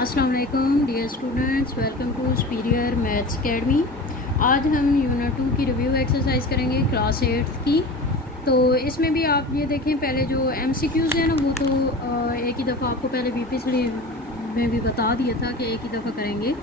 अस्सलाम वालेकुम dear students, welcome to superior maths academy. आज हम यूनिट 2 की रिव्यू एक्सरसाइज करेंगे क्लास 8 की। तो इसमें भी आप ये देखें, पहले जो MCQs है ना वो तो एक ही दफ़ा आपको पहले बीपीएससी में भी बता दिया था कि एक ही दफ़ा करेंगे।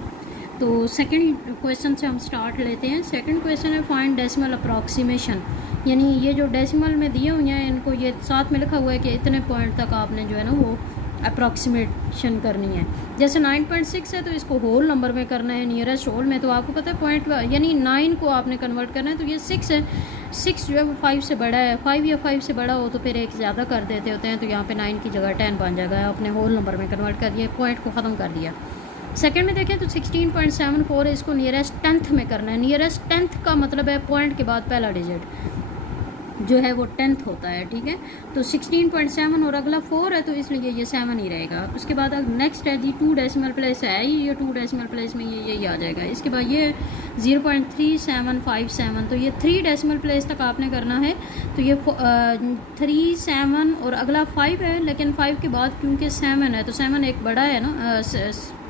तो सेकंड क्वेश्चन से हम स्टार्ट लेते हैं। सेकंड क्वेश्चन है फाइंड डेसिमल अप्रॉक्सीमेशन, यानी ये जो डेसिमल में दिए हुए हैं इनको ये साथ में लिखा हुआ है कि इतने पॉइंट तक आपने जो है ना वो अप्रॉक्सीमेशन करनी है। जैसे 9.6 है तो इसको होल नंबर में करना है, नियरेस्ट होल में। तो आपको पता है पॉइंट यानी 9 को आपने कन्वर्ट करना है, तो ये 6 है। 6 जो है वो 5 से बड़ा है। 5 या 5 से बड़ा हो तो फिर एक ज़्यादा कर देते होते हैं, तो यहाँ पे 9 की जगह 10 बन जाएगा। आपने होल नंबर में कन्वर्ट कर दिया, पॉइंट को ख़त्म कर दिया। सेकंड में देखें तो 16.74 है, इसको नियरेस्ट 10th में करना है। नियरेस्ट 10th का मतलब है पॉइंट के बाद पहला डिजिट जो है वो 10th होता है, ठीक है। तो 16.7 और अगला 4 है तो इसलिए ये 7 ही रहेगा। उसके बाद नेक्स्ट है जी 2 डेसिमल प्लेस है, ये 2 डेसिमल प्लेस में ये यही आ जाएगा। इसके बाद ये 0.3757, तो ये 3 डेसिमल प्लेस तक आपने करना है। तो ये 3 7 और अगला 5 है, लेकिन 5 के बाद क्योंकि 7 है तो 7 एक बड़ा है ना,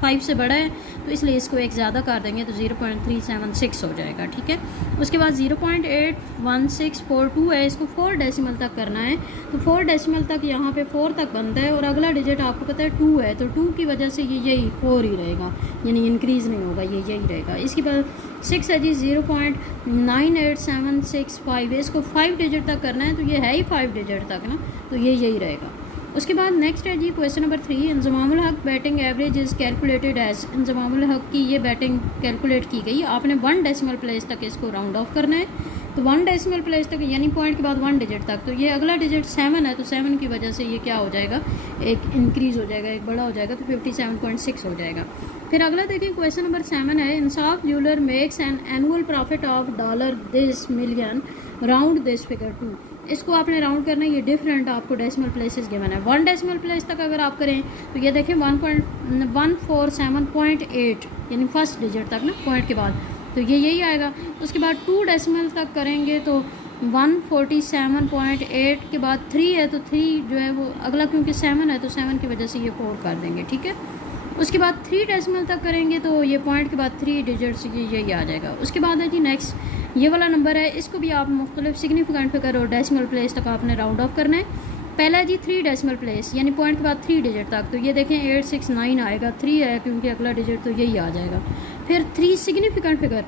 5 से बड़ा है, तो इसलिए इसको एक ज़्यादा कर देंगे तो 0.376 हो जाएगा, ठीक है। उसके बाद 0.81642 है, इसको 4 डेसिमल तक करना है। तो 4 डेसिमल तक यहाँ पे 4 तक बनता है और अगला डिजिट आपको पता है 2 है, तो 2 की वजह से ये यही 4 ही रहेगा, यानी इंक्रीज़ नहीं होगा, ये यही रहेगा। इसके बाद 6 है जी 0.98765 है, इसको 5 डिजिट तक करना है, तो ये है ही 5 डिजिट तक ना, तो ये यही रहेगा। उसके बाद नेक्स्ट है जी question number 3, Inzamamul Haq batting average is calculated as. Inzamamul Haq की ये बैटिंग कैलकुलेट की गई, आपने 1 डेसिमल प्लेस तक इसको राउंड ऑफ करना है। तो 1 डेसिमल प्लेस तक यानी पॉइंट के बाद 1 डिजिट तक, तो ये अगला डिजिट 7 है, तो 7 की वजह से ये क्या हो जाएगा, एक इंक्रीज़ हो जाएगा, एक बड़ा हो जाएगा, तो 57.6 हो जाएगा। फिर अगला देखें क्वेश्चन नंबर 7 है Insaf jeweller makes an annual profit of $this million round this figure 2। इसको आपने राउंड करना है, ये डिफरेंट आपको डेसिमल प्लेसेस गिवन है। 1 डेसिमल प्लेस तक अगर आप करें तो ये देखें 1.147.8 यानी फर्स्ट डिजिट तक ना पॉइंट के बाद, तो ये यही आएगा। उसके बाद 2 डेसिमल तक करेंगे तो 147.8 के बाद 3 है, तो 3 जो है वो अगला क्योंकि 7 है तो 7 की वजह से ये 4 कर देंगे, ठीक है। उसके बाद 3 डेसिमल तक करेंगे तो ये पॉइंट के बाद 3 डिजिट्स ये यही आ जाएगा। उसके बाद है जी नेक्स्ट ये वाला नंबर है, इसको भी आप मुख्तलिफ सिग्निफिकेंट फिगर और डेसिमल प्लेस तक आपने राउंड ऑफ करना है। पहला है जी 3 डेसिमल प्लेस यानी पॉइंट के बाद 3 डिजिट तक, तो ये देखें 869 आएगा, 3 है क्योंकि अगला डिजिट तो यही आ जाएगा। फिर 3 सिग्निफिकेंट फिगर,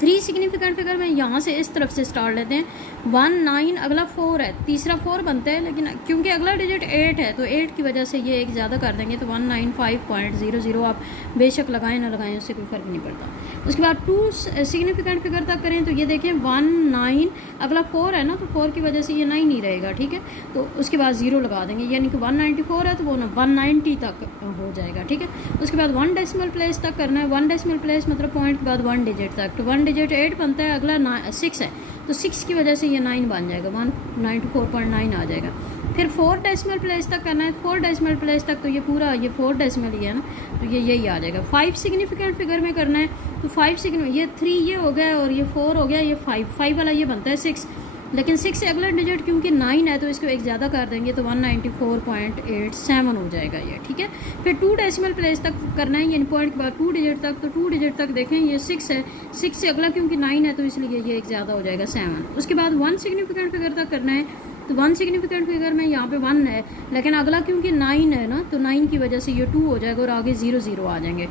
3 सिग्निफिकेंट फिगर में यहाँ से इस तरफ से स्टार्ट लेते हैं। 1 9 अगला 4 है, तीसरा 4 बनता है, लेकिन क्योंकि अगला डिजिट 8 है तो 8 की वजह से ये एक ज़्यादा कर देंगे, तो 195.00 आप बेशक लगाएं ना लगाएं उससे कोई फ़र्क नहीं पड़ता। उसके बाद 2 सिग्निफिकेंट फिगर तक करें तो ये देखें 1 9 अगला 4 है ना, तो 4 की वजह से ये 9 ही रहेगा, ठीक है। तो उसके बाद 0 लगा देंगे, यानी कि 194 है तो वो 190 तक हो जाएगा, ठीक है। उसके बाद 1 डेसिमल प्लेस तक करना है। 1 डेसिमल प्लेस मतलब पॉइंट के बाद 1 डिजिट तक, तो 1 डिजिट 8 बनता है, अगला 6 है, तो 6 की वजह से ये 9 बन जाएगा, 194.9 आ जाएगा। फिर 4 डेसिमल प्लेस तक करना है। 4 डेसिमल प्लेस तक तो ये पूरा ये 4 डेसिमल ही है ना, तो ये यही आ जाएगा। 5 सिग्निफिकेंट फिगर में करना है तो 5 सिग्निफिकेंट ये 3 ये हो गया और ये 4 हो गया, ये 5 वाला ये बनता है 6, लेकिन 6 से अगला डिजिट क्योंकि 9 है तो इसको एक ज़्यादा कर देंगे तो 194.87 हो जाएगा ये, ठीक है। फिर 2 डेसिमल प्लेस तक करना है, यानी पॉइंट के बाद 2 डिजिट तक, तो 2 डिजिट तक देखें ये 6 है, 6 से अगला क्योंकि 9 है तो इसलिए ये एक ज़्यादा हो जाएगा 7। उसके बाद 1 सिग्निफिकेंट फिगर तक करना है, तो 1 सिग्निफिकेंट फिगर में यहाँ पे 1 है, लेकिन अगला क्योंकि 9 है ना, तो 9 की वजह से ये 2 हो जाएगा और आगे 0 0 आ जाएंगे,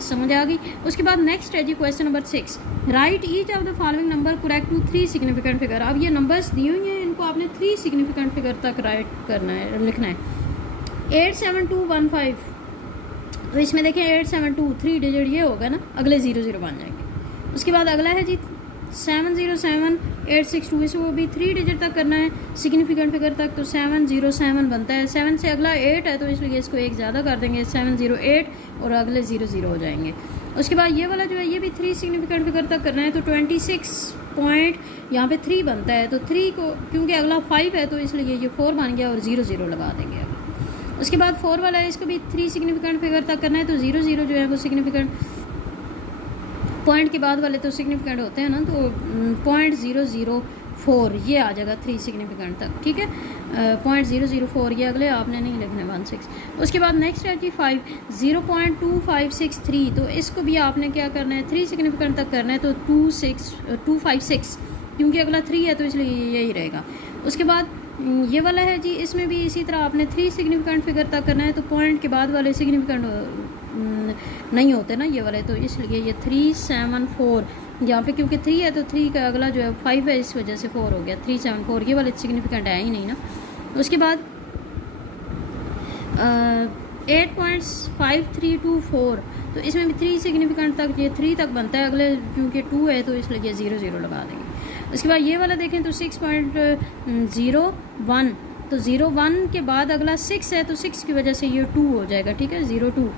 समझ आ गई। उसके बाद नेक्स्ट है जी question number 6, write each of the following number correct to 3 significant figure. अब ये नंबर्स दिए हुए हैं, इनको आपने 3 सिग्निफिकेंट फिगर तक राइट करना है, लिखना है। 87215, तो इसमें देखिए 872 3 डिजिट ये होगा ना, अगले 0 0 बन जाएंगे। उसके बाद अगला है जी 707862, इसको भी 3 डिजिट तक करना है सिग्निफिकेंट फिगर तक, तो 707 बनता है। 7 से अगला 8 है तो इसलिए इसको एक ज़्यादा कर देंगे, 708 और अगले 0 0 हो जाएंगे। उसके बाद ये वाला जो है ये भी 3 सिग्निफिकेंट फिगर तक करना है, तो 26 पॉइंट यहाँ पे 3 बनता है, तो 3 को क्योंकि अगला 5 है तो इसलिए ये 4 बन गया और 0 0 लगा देंगे अभी। उसके बाद 4 वाला है, इसको भी 3 सिग्निफिकेंट फिगर तक करना है, तो 0 0 जो है वो सिग्निफिकेंट पॉइंट के बाद वाले तो सिग्निफिकेंट होते हैं ना, तो 0.004 ये आ जाएगा 3 सिग्निफिकेंट तक, ठीक है। .004, ये अगले आपने नहीं लिखने 16। उसके बाद नेक्स्ट है जी 5 0.2563, तो इसको भी आपने क्या करना है 3 सिग्निफिकेंट तक करना है, तो 256 क्योंकि अगला 3 है तो इसलिए यही रहेगा। उसके बाद ये वाला है जी, इसमें भी इसी तरह आपने 3 सिग्निफिकेंट फिगर तक करना है, तो पॉइंट के बाद वाले सिग्निफिकेंट नहीं होते ना ये वाले, तो इसलिए ये 374 यहाँ पे क्योंकि 3 है तो 3 का अगला जो है 5 है, इस वजह से 4 हो गया 374, ये वाले सिग्निफिकेंट है ही नहीं ना। उसके बाद 8.5324, तो इसमें भी 3 सिग्निफिकेंट तक, ये 3 तक बनता है, अगले क्योंकि 2 है तो इसलिए 0 लगा देंगे। उसके बाद ये वाला देखें तो 6.01, तो 01 के बाद अगला 6 है तो 6 की वजह से ये 2 हो जाएगा, ठीक है 02।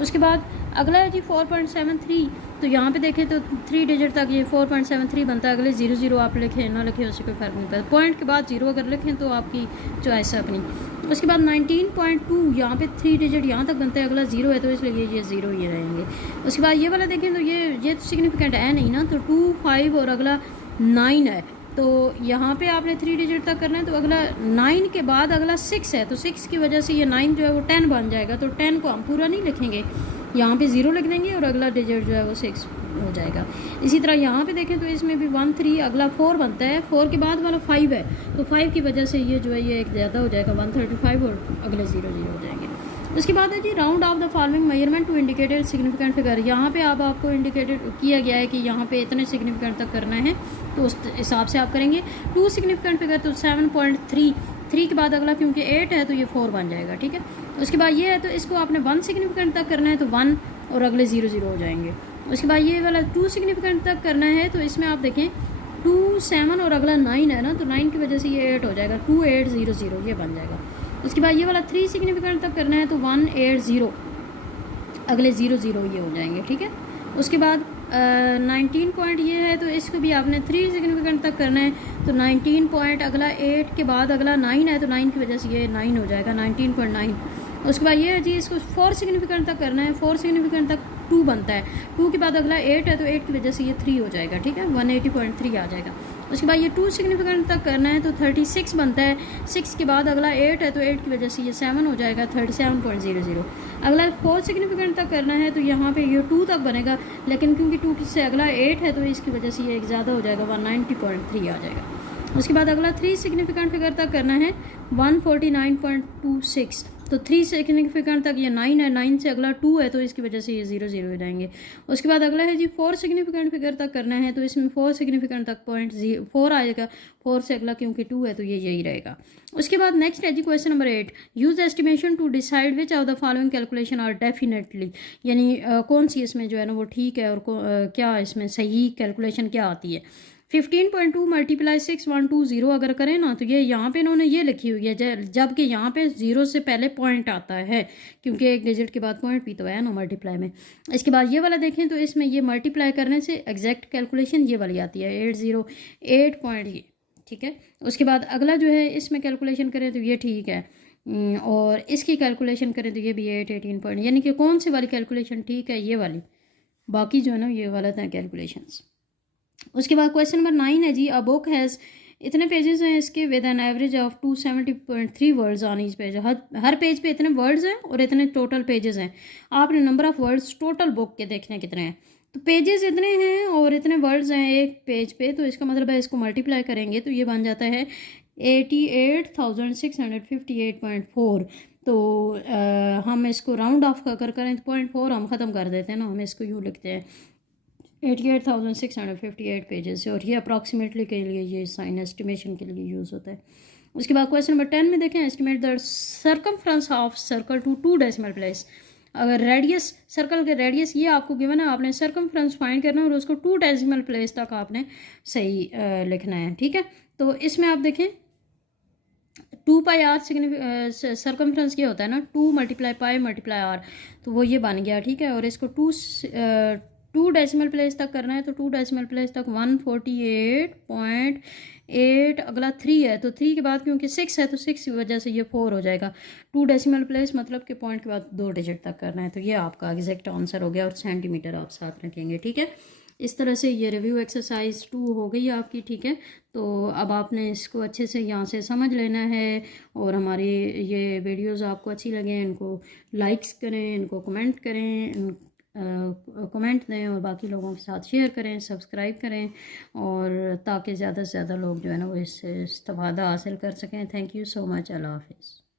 उसके बाद अगला है जी 4.73, तो यहाँ पे देखें तो 3 डिजिट तक ये 4.73 बनता है, अगले 00 आप लिखें ना लिखें उससे कोई फ़र्क नहीं पड़ता, पॉइंट के बाद 0 अगर लिखें तो आपकी चॉइस है अपनी। उसके बाद 19.2, यहाँ पे 3 डिजिट यहाँ तक बनता है, अगला 0 है तो इसलिए ये 0 ये रहेंगे। उसके बाद ये वाला देखें तो ये तो सिग्निफिकेंट है नहीं ना, तो 2 5 और अगला 9 है, तो यहाँ पे आपने 3 डिजिट तक करना है, तो अगला 9 के बाद अगला 6 है, तो 6 की वजह से ये 9 जो है वो 10 बन जाएगा, तो 10 को हम पूरा नहीं लिखेंगे, यहाँ पे 0 लिख देंगे और अगला डिजिट जो है वो 6 हो जाएगा। इसी तरह यहाँ पे देखें तो इसमें भी 1 3 अगला 4 बनता है, 4 के बाद वाला 5 है, तो 5 की वजह से ये जो है ये एक ज़्यादा हो जाएगा 135 और अगले 0 हो जाएंगे। उसके बाद है जी round off the following measurement to indicated significant figure, यहाँ पे अब आपको इंडिकेटेड किया गया है कि यहाँ पे इतने सिग्निफिकेंट तक करना है, तो उस हिसाब से आप करेंगे। 2 सिग्निफिकेंट फिगर तो 7.3, 3 के बाद अगला क्योंकि 8 है तो ये 4 बन जाएगा, ठीक है। उसके बाद ये है तो इसको आपने 1 सिग्निफिकेंट तक करना है, तो 1 और अगले 0 हो जाएंगे। उसके बाद ये वाला 2 सिग्निफिकेंट तक करना है, तो इसमें आप देखें 2 7 और अगला 9 है ना, तो 9 की वजह से ये 8 हो जाएगा, 2800 ये बन जाएगा। उसके बाद ये वाला 3 सिग्निफिकेंट तक करना है, तो 180 अगले 00 ये हो जाएंगे, ठीक है। उसके बाद 19 पॉइंट ये है, तो इसको भी आपने 3 सिग्निफिकेंट तक करना है, तो 19 पॉइंट अगला 8 के बाद अगला 9 है, तो 9 की वजह से ये 9 हो जाएगा 19.9। उसके बाद ये है जी इसको 4 सिग्निफिकेंट तक करना है, 4 सिग्निफिकेंट तक 2 बनता है, 2 के बाद अगला 8 है तो 8 की वजह से ये 3 हो जाएगा, ठीक है 180.3 आ जाएगा। उसके बाद ये 2 सिग्निफिकेंट तक करना है, तो 36 बनता है, 6 के बाद अगला 8 है तो 8 की वजह से ये 7 हो जाएगा 37.00। अगला 4 सिग्निफिकेंट तक करना है, तो यहाँ पे ये 2 तक बनेगा, लेकिन क्योंकि 2 से अगला 8 है तो इसकी वजह से ये एक ज़्यादा हो जाएगा 190.3 आ जाएगा। उसके बाद अगला 3 सिग्निफिकेंट फिगर तक करना है 149.26, तो 3 सिग्निफिकेंट तक ये 9 है, 9 से अगला 2 है तो इसकी वजह से ये 0 हो जाएंगे। उसके बाद अगला है जी 4 सिग्निफिकेंट फिगर तक करना है, तो इसमें 4 सिग्निफिकेंट तक 0.4 आएगा, 4 से अगला क्योंकि 2 है तो ये यही रहेगा। उसके बाद नेक्स्ट है जी question number 8, use estimation to decide which of the following calculation are definitely, यानी कौन सी इसमें जो है ना वो ठीक है और क्या इसमें सही कैलकुलेशन क्या आती है। 15.2 मल्टीप्लाई 6120 अगर करें ना, तो ये यहाँ पे इन्होंने ये लिखी हुई है, जबकि यहाँ पे 0 से पहले पॉइंट आता है, क्योंकि एक डिजिट के बाद पॉइंट भी तो है ना मल्टीप्लाई में। इसके बाद ये वाला देखें तो इसमें ये मल्टीप्लाई करने से एग्जैक्ट कैलकुलेशन ये वाली आती है 808 पॉइंट ये, ठीक है। उसके बाद अगला जो है इसमें कैलकुलेशन करें तो ये ठीक है, और इसकी कैलकुलेशन करें तो ये भी 818 पॉइंट, यानी कि कौन सी वाली कैलकुलेशन ठीक है, ये वाली, बाकी जो है ना ये वाला था कैलकुलेशंस। उसके बाद क्वेश्चन नंबर 9 है जी, अ बुक हैज़, इतने पेजेस हैं इसके with an average of 270.3 words on each page, her page पे इतने वर्ड्स हैं और इतने टोटल पेजेस हैं। आपने number of words total book के देखने कितने हैं, तो पेजेस इतने हैं और इतने वर्ड्स हैं एक पेज पे, तो इसका मतलब है इसको मल्टीप्लाई करेंगे तो ये बन जाता है 88,658.4। तो हम इसको राउंड ऑफ अगर करें तो 0.4 हम ख़त्म कर देते हैं ना, हम इसको यूँ लिखते हैं 88,658 पेजेस से, और ये अप्रॉक्सीमेटली के लिए ये साइन एस्टिमेशन के लिए यूज़ होता है। उसके बाद क्वेश्चन नंबर 10 में देखें, estimate the circumference of circle to 2 decimal place. अगर रेडियस, सर्कल के रेडियस ये आपको गिवन है, आपने सर्कमफ्रेंस फाइंड करना है और उसको 2 डेसिमल प्लेस तक आपने सही लिखना है, ठीक है। तो इसमें आप देखें 2 पाई आर सर्कमफ्रेंस ये होता है ना 2 मल्टीप्लाई पाई मल्टीप्लाई आर, तो वो ये बन गया, ठीक है। और इसको 2 डेसिमल प्लेस तक करना है, तो 2 डेसिमल प्लेस तक 148.8, अगला 3 है तो 3 के बाद क्योंकि 6 है तो 6 की वजह से ये 4 हो जाएगा। 2 डेसिमल प्लेस मतलब कि पॉइंट के बाद 2 डिजिट तक करना है, तो ये आपका एग्जैक्ट आंसर हो गया, और सेंटीमीटर आप साथ रखेंगे, ठीक है। इस तरह से ये रिव्यू एक्सरसाइज 2 हो गई आपकी, ठीक है। तो अब आपने इसको अच्छे से यहाँ से समझ लेना है, और हमारी ये वीडियोस आपको अच्छी लगे इनको लाइक्स करें, इनको कमेंट करें, कमेंट दें, और बाकी लोगों के साथ शेयर करें, सब्सक्राइब करें, और ताकि ज़्यादा से ज़्यादा लोग जो है ना वो इससे इस्तेफ़ादा हासिल कर सकें। Thank you so much. अल्लाह हाफिज़।